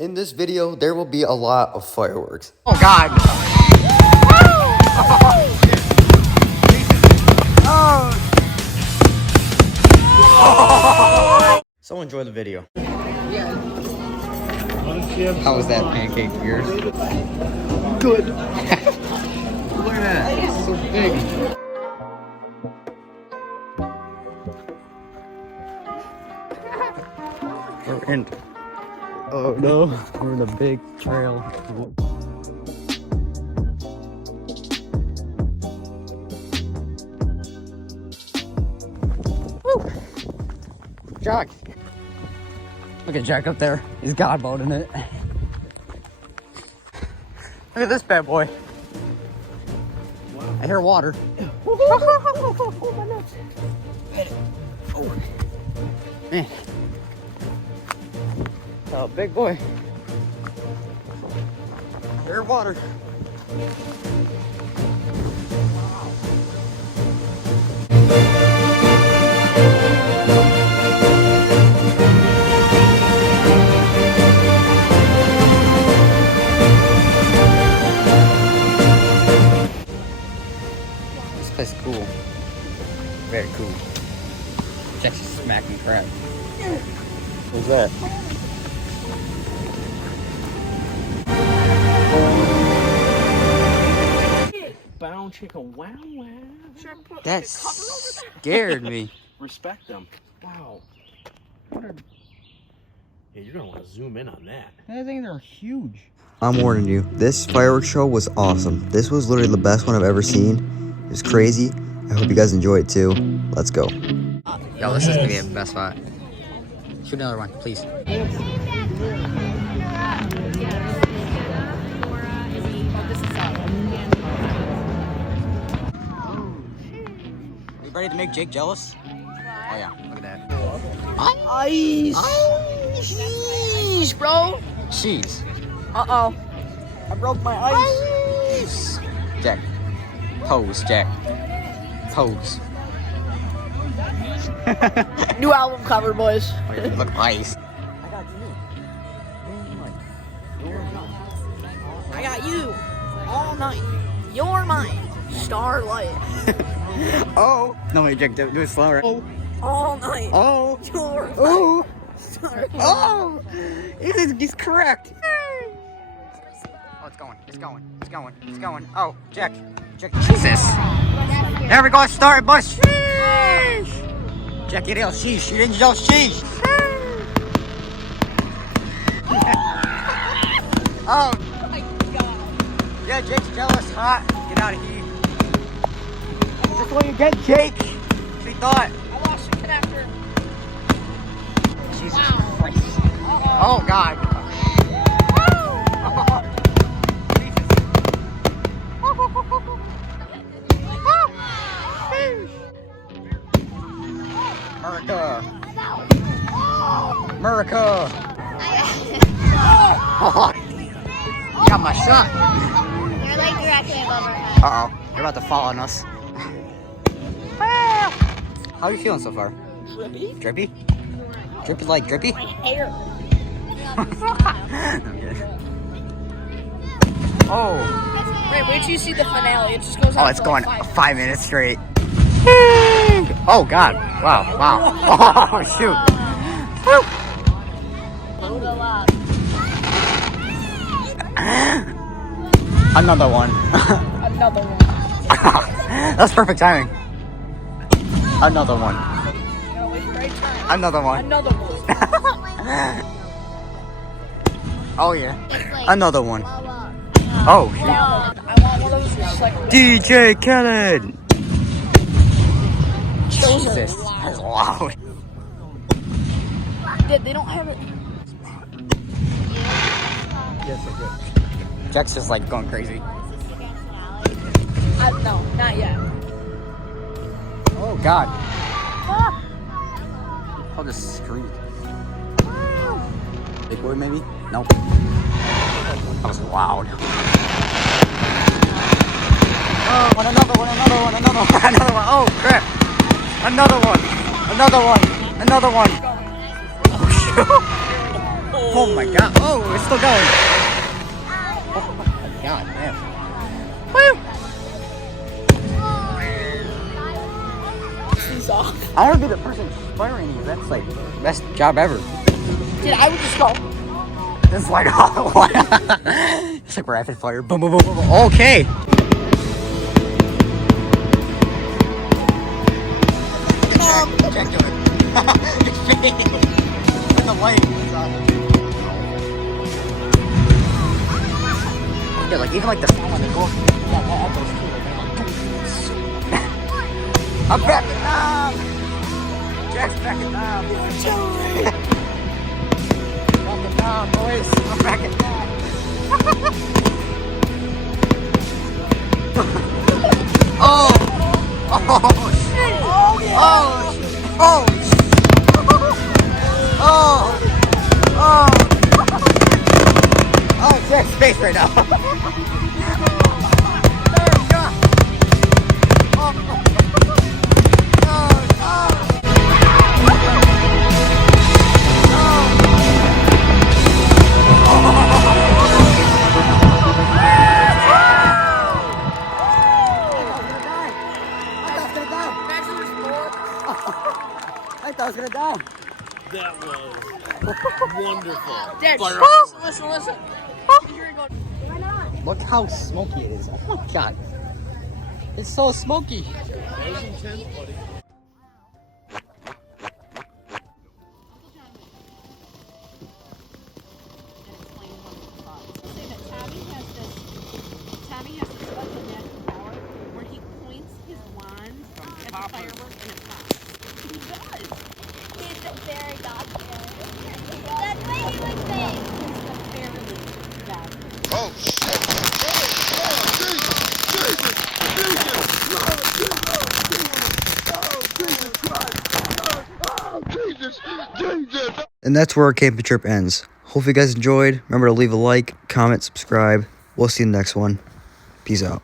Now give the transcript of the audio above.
In this video, there will be a lot of fireworks. Oh God! So enjoy the video. How was that pancake of yours? Good. Look at that, it's so big. We're in. Oh no, we're in a big trail. Woo! Jack! Look at Jack up there. He's God boating it. Look at this bad boy. Wow. I hear water. Oh, my nuts. Oh. Man. Oh, big boy. Air water. This place is cool. Very cool. Jack's just smacking crap. What's that? Bound chicken, wow, wow. That scared me. Respect them. Wow. Yeah, you're gonna want to zoom in on that. I think they're huge. I'm warning you, this fireworks show was awesome. This was literally the best one I've ever seen. It was crazy. I hope you guys enjoy it too. Let's go. Yo, this is gonna be the best spot. Shoot another one, please. You ready to make Jake jealous? Oh yeah, look at that. Ice! Jeez, bro! Cheese. Uh-oh. I broke my ice. Jack. Pose, Jack. Pose. New album cover, boys. Look ice. I got you all night. You're mine. Starlight. Oh! No, wait, Jack, do it slower. Oh! All night. Oh! You're mine. Oh! Starlight. Oh! He's correct! Oh, it's going, it's going, it's going, it's going. Oh, Jack, Jesus! There we go, start, boys! Sheesh! Jack, you yell sheesh, you didn't yell sheesh! Oh! My God. Yeah, Jake's jealous, hot. Get out of here. That's what you get, Jake! She thought. I lost the connector. Jesus Wow. Christ. Oh, God. America. America. Oh, got my shot. You're like directly above our head. Uh-oh. You're about to fall on us. How are you feeling so far? Drippy? Drippy? Drippy like drippy? My hair. Oh. Wait till you see the finale. It just goes on. Oh, it's for going like 5 minutes straight. Oh, God. Wow, wow. Oh, shoot. Woo. Don't go up. Another one. Another one. That's perfect timing. Another one. Gotta wait for the right time. Another one. Another one. Oh, yeah. It's like Another one. blow up. Oh, shoot. Now, I want one of those just like DJ Khaled. those are Jesus. That's loud. They don't have it. Jack's just like going crazy. No, not yet. Oh, God. I'll just scream. Big boy, maybe? Nope. That was loud. Oh, another one. Another one. Oh, crap. Another one. Oh, shoot. Oh my god. Oh, it's still going. Oh my god, man. Woo! I want to be the person firing these. That's like best job ever. Dude, I would just go. It's like it's like rapid fire. Boom, boom, boom, boom, boom. Okay. Check to it. When the light is on. Yeah, like even like the sound when they go. That echoes too. I'm backing up. Jack's backing up. Backing down, boys. I'm backing down. Oh! Oh, shit! Oh, yeah! Oh, shit! Oh, shit! Oh! Oh! Oh, Jack's face right now. There we go. Oh, I thought I was gonna die. That was wonderful. Dad, Fireworks. listen. Look how smoky it is. Oh my god. It's so smoky. That was intense, buddy. Tommy has this special magic power where he points his wand at the firework and it pops. He does. He's a very doctor. That's what he would say. He's the fairy god. Oh shit! Jesus! And that's where our camping trip ends. Hope you guys enjoyed. Remember to leave a like, comment, subscribe. We'll see you in the next one. Peace out.